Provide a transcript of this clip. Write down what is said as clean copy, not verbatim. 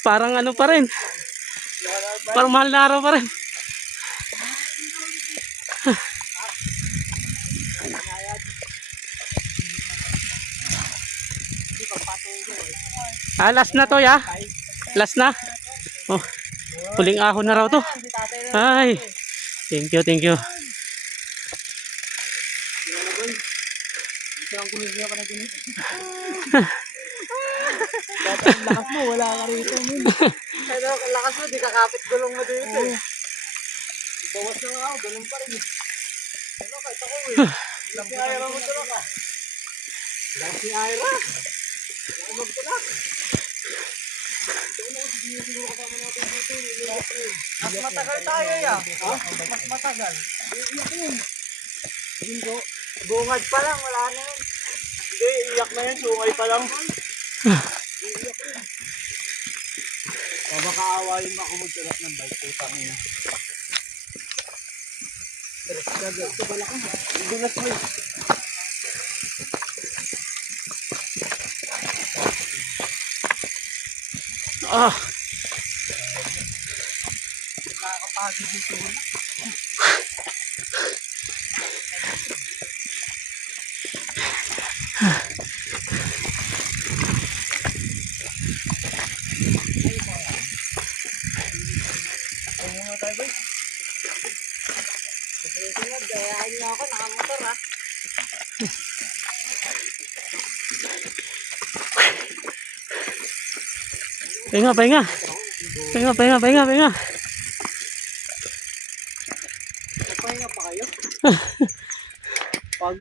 Parang ano pa rin. Parang mahal na araw pa rin. Last na to ya. Last na. Oh, huling ahon na raw to. Ay. Thank you, thank you. Lakas mo, wala ka rito. Kaya lakas mo, di kakapit gulong mo dito. Bawas na nga ako, ganun pa rin. Ano, kahit ako eh. Lang si Ira mo tulak ah. Lang si Ira. Lang magtulak. Mas matagal tayo ya. Mas matagal. Iiyak yun. Bungad pa lang, wala na yun. Hindi, iiyak na yun, sungay pa lang. Iiyak yun. Baka aawayin mo ako magtulak ng bike, putang ina. Ito pala ko. Dulas mo yun. Nakakapagod dito. Ayun mo tayo boy. Sunod, gayahin niyo ako, nakamotor ha. Pahinga, pahinga. Pahinga, pahinga, pahinga, pahinga. Pahinga pa kayo?